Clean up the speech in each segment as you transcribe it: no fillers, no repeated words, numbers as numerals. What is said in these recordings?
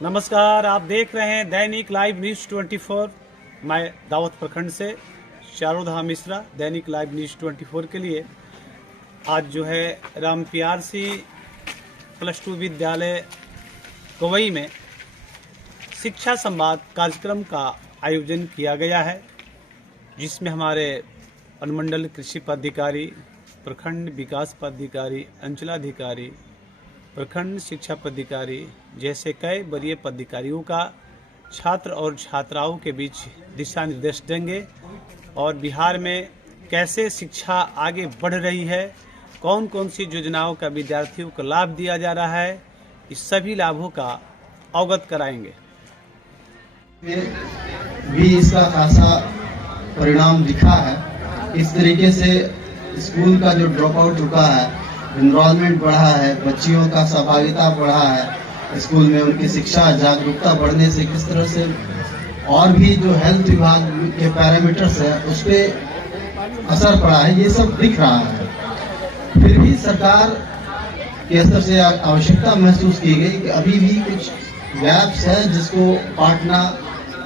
नमस्कार, आप देख रहे हैं दैनिक लाइव न्यूज़ 24। मैं दावत प्रखंड से शारोधा मिश्रा दैनिक लाइव न्यूज़ 24 के लिए आज जो है राम PRC +2 विद्यालय कोवई में शिक्षा संवाद कार्यक्रम का आयोजन किया गया है, जिसमें हमारे अनुमंडल कृषि पदाधिकारी, प्रखंड विकास पदाधिकारी, अंचलाधिकारी, प्रखंड शिक्षा पदाधिकारी जैसे कई वरीय पदाधिकारियों का छात्र और छात्राओं के बीच दिशा निर्देश देंगे और बिहार में कैसे शिक्षा आगे बढ़ रही है, कौन कौन सी योजनाओं का विद्यार्थियों को लाभ दिया जा रहा है, इस सभी लाभों का अवगत कराएंगे। भी इसका खासा परिणाम दिखा है। इस तरीके से स्कूल का जो ड्रॉप आउट रुका है, एनरोलमेंट बढ़ा है, बच्चियों का सहभागिता बढ़ा है, स्कूल में उनकी शिक्षा जागरूकता बढ़ने से किस तरह से और भी जो हेल्थ विभाग के पैरामीटर्स है उस पर असर पड़ा है, ये सब दिख रहा है। फिर भी सरकार के स्तर से आवश्यकता महसूस की गई कि अभी भी कुछ गैप्स है जिसको पाटना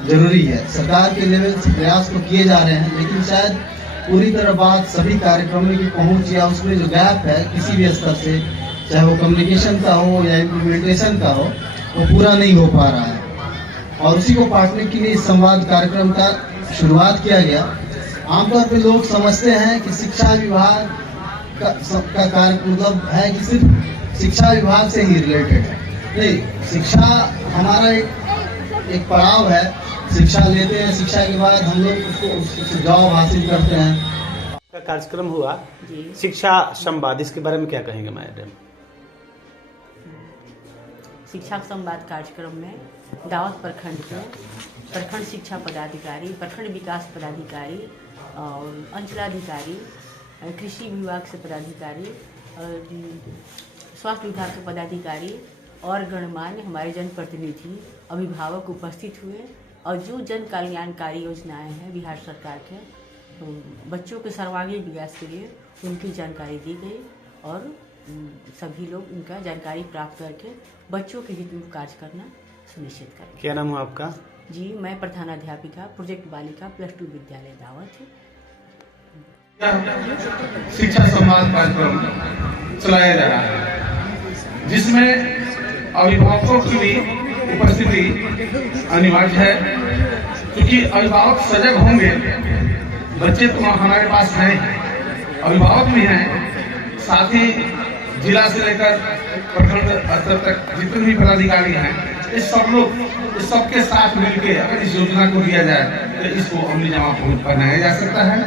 जरूरी है। सरकार के लेवल से प्रयास तो किए जा रहे हैं, लेकिन शायद पूरी तरह बात सभी कार्यक्रमों की पहुंच या उसमें जो गैप है किसी भी स्तर से, चाहे वो कम्युनिकेशन का हो या इम्प्लीमेंटेशन का हो, वो पूरा नहीं हो पा रहा है। और उसी को पाटने के लिए इस संवाद कार्यक्रम का शुरुआत किया गया। आमतौर पर लोग समझते हैं कि शिक्षा विभाग का कार्य मतलब है कि सिर्फ शिक्षा विभाग से ही रिलेटेड है। नहीं, शिक्षा हमारा एक पड़ाव है। शिक्षा लेते हैं, शिक्षा के बाद हम लोग उसको जॉब हासिल करते हैं। का कार्यक्रम हुआ शिक्षा संवाद, इसके बारे में क्या कहेंगे मैडम? शिक्षा संवाद कार्यक्रम में दावत प्रखंड के प्रखंड शिक्षा पदाधिकारी, प्रखंड विकास पदाधिकारी और अंचलाधिकारी, कृषि विभाग से पदाधिकारी, स्वास्थ्य विभाग के पदाधिकारी और गणमान्य हमारे जनप्रतिनिधि, अभिभावक उपस्थित हुए और जो जन कल्याणकारी योजनाएं हैं बिहार सरकार के, तो बच्चों के सर्वांगीण विकास के लिए उनकी जानकारी दी गई और सभी लोग उनका जानकारी प्राप्त करके बच्चों के हित में कार्य करना सुनिश्चित करें। क्या नाम है आपका? जी, मैं प्रधानाध्यापिका प्रोजेक्ट बालिका +2 विद्यालय दावत। शिक्षा संवाद कार्यक्रम चलाया जा रहा है, जिसमें अभिभावकों की भी उपस्थिति अनिवार्य है, क्योंकि अभिभावक सजग होंगे। बच्चे तो हमारे पास हैं, अभिभावक भी हैं, साथ ही जिला से लेकर प्रखंड स्तर तक जितने भी पदाधिकारी हैं, इस सबके साथ मिलकर अगर इस योजना को दिया जाए तो इसको अमली जमा बनाया जा सकता है।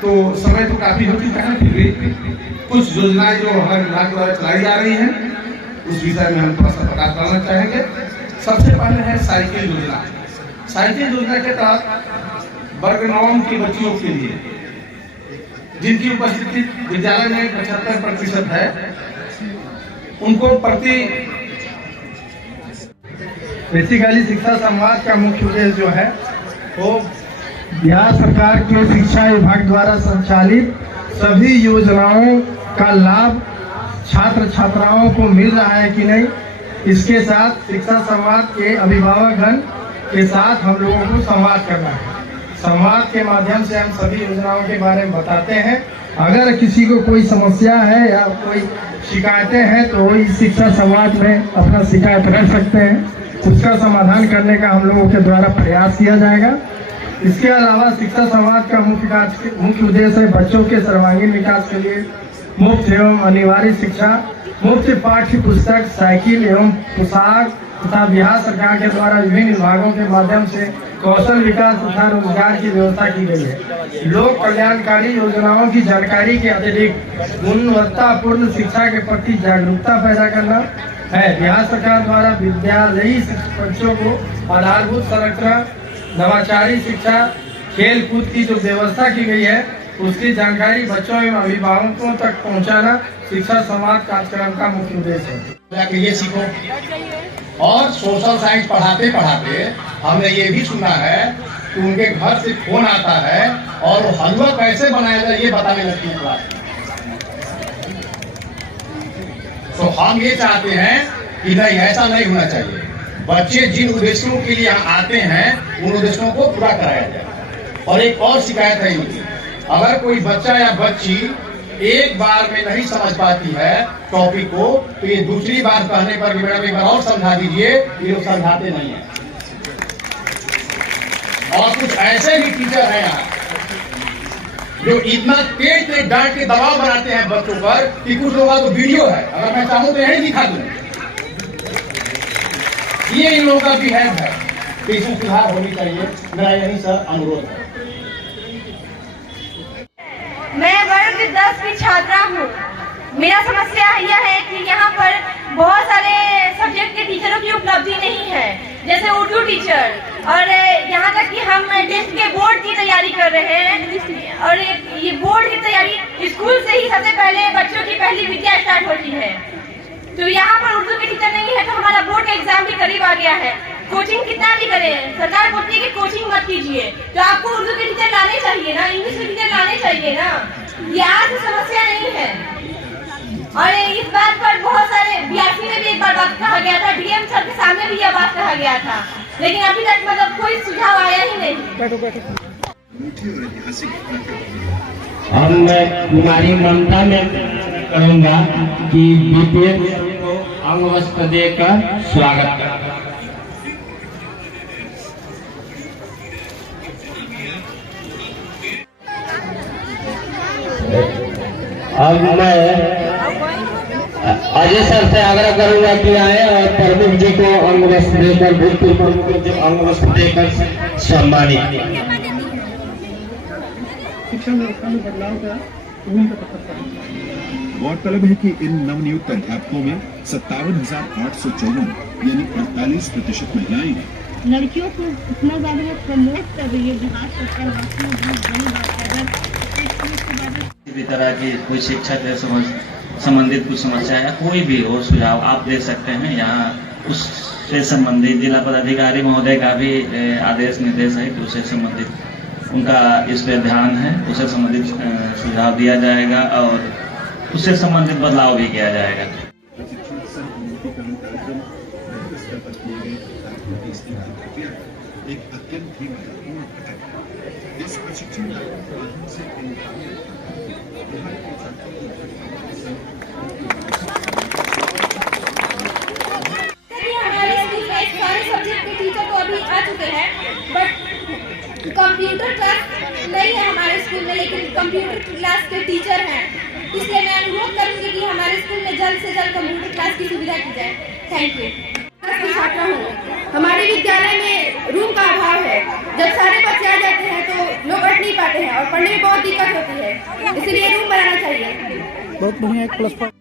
तो समय तो काफी हो चुका है, फिर भी कुछ योजनाएं जो हमारे विभाग द्वारा चलाई जा रही हैं उस विषय में हम थोड़ा सा प्रकाश डालना चाहेंगे। सबसे पहले है साइकिल योजना। साइकिल योजना के तहत वर्ग 9 की बच्चियों के लिए, जिनकी उपस्थिति विद्यालय में 75% है, उनको बेसिकली शिक्षा संवाद का मुख्य उद्देश्य जो है वो बिहार सरकार के शिक्षा विभाग द्वारा संचालित सभी योजनाओं का लाभ छात्र छात्राओं को मिल रहा है कि नहीं, इसके साथ शिक्षा संवाद के अभिभावकगण के साथ हम लोगों को संवाद करना है। संवाद के माध्यम से हम सभी योजनाओं के बारे में बताते हैं। अगर किसी को कोई समस्या है या कोई शिकायतें हैं तो इस शिक्षा संवाद में अपना शिकायत रख सकते हैं, उसका समाधान करने का हम लोगों के द्वारा प्रयास किया जाएगा। इसके अलावा शिक्षा संवाद का मुख्य उद्देश्य है बच्चों के सर्वांगीण विकास के लिए मुफ्त एवं अनिवार्य शिक्षा, मुफ्त पाठ्य पुस्तक, साइकिल एवं पोशाक तथा बिहार सरकार के द्वारा विभिन्न विभागों के माध्यम से कौशल विकास तथा रोजगार की व्यवस्था की गई है। लोक कल्याणकारी योजनाओं की जानकारी के अतिरिक्त गुणवत्तापूर्ण शिक्षा के प्रति जागरूकता पैदा करना है। बिहार सरकार द्वारा विद्यालयी बच्चों को आधारभूत संरचना, नवाचारी शिक्षा, खेल कूद की जो व्यवस्था की गई है उसकी जानकारी बच्चों एवं अभिभावकों तक पहुंचाना शिक्षा संवाद कार्यक्रम का मुख्य उद्देश्य है। ये सीखो। और सोशल साइंस पढ़ाते पढ़ाते हमने ये भी सुना है कि उनके घर से फोन आता है और हलवा कैसे बनाया जाए ये बताने लगती है क्लास। तो हम ये चाहते हैं कि नहीं, ऐसा नहीं होना चाहिए। बच्चे जिन उद्देश्यों के लिए यहाँ आते हैं उन उद्देश्यों को पूरा कराया जाए। और एक और शिकायत है इनकी, अगर कोई बच्चा या बच्ची एक बार में नहीं समझ पाती है टॉपिक को, तो ये दूसरी बार कहने पर भी मैडम एक बार और समझा दीजिए, ये लोग समझाते नहीं है। और कुछ ऐसे भी टीचर हैं यहाँ जो इतना तेज तेज डांट के दबाव बनाते हैं बच्चों पर कि कुछ लोगों का तो वीडियो है, अगर मैं चाहूं तो यही दिखा दूं। ये इन लोगों का बिहेव है, तो इसमें सुधार होनी चाहिए, मेरा यही सर अनुरोध है। मैं वर्ग 10 की छात्रा हूँ। मेरा समस्या यह है कि यहाँ पर बहुत सारे सब्जेक्ट के टीचरों की उपलब्धि नहीं है, जैसे उर्दू टीचर, और यहाँ तक कि हम टेस्ट के बोर्ड की तैयारी कर रहे हैं, और ये बोर्ड की तैयारी स्कूल से ही सबसे पहले बच्चों की पहली विद्या स्टार्ट होती है। तो यहाँ पर उर्दू के टीचर नहीं है, तो हमारा बोर्ड का एग्जाम भी करीब आ गया है। कोचिंग कितना भी करें, सरकार बोलती है कि कोचिंग मत कीजिए, तो आपको उर्दू के टीचर लाने चाहिए ना, इंग्लिश के टीचर लाने चाहिए ना। ये आज समस्या नहीं है। और इस बात पर बहुत सारे बीआरसी में भी एक बार बात कहा गया था, डीएम सर के सामने भी यह बात कहा गया था, लेकिन अभी तक मतलब कोई सुझाव आया ही नहीं। अब मैं कुमारी ममता में कहूँगा कि बीपीएम को अंग वस्त्र देकर स्वागत करें। अब मैं अजय सर से आग्रह करूंगा कि आए और प्रमुख जी को अंग वस्त्र देकर, भूतपूर्व प्रमुख को अंग वस्त्र देकर सम्मानित। शिक्षा व्यवस्था में बदलाव का गौरतलब है कि इन नवनियुक्त अध्यापकों में 57,854 यानी 48% महिलाएं हैं। लड़कियों को इतना ज्यादा प्रमोट कर रही है बिहार सरकार। किसी तरह की कोई शिक्षा से संबंधित कुछ समस्या है, कोई भी हो सुझाव आप दे सकते हैं। यहाँ उससे संबंधित जिला पदाधिकारी महोदय का भी आदेश निर्देश है कि उससे संबंधित उनका इस पर ध्यान है, उससे संबंधित सुझाव दिया जाएगा और उससे संबंधित बदलाव भी किया जाएगा। एक अत्यंत ही महत्वपूर्ण घटक है। इस प्रशिक्षण कार्यक्रम से हमारे स्कूल में सारे सब्जेक्ट के टीचर तो अभी आ चुके हैं, बट कंप्यूटर क्लास नहीं है हमारे स्कूल में, लेकिन कंप्यूटर क्लास के टीचर हैं। इसलिए मैं अनुरोध करूंगी कि हमारे स्कूल में जल्द से जल्द कंप्यूटर क्लास की सुविधा की जाए। Thank you. छात्रा हूँ, हमारे विद्यालय में रूम का अभाव है। जब सारे बच्चे आ जाते हैं तो लोग बैठ नहीं पाते हैं और पढ़ने में बहुत दिक्कत होती है, इसलिए रूम बनाना चाहिए। बहुत बढ़िया एक प्लस पॉइंट।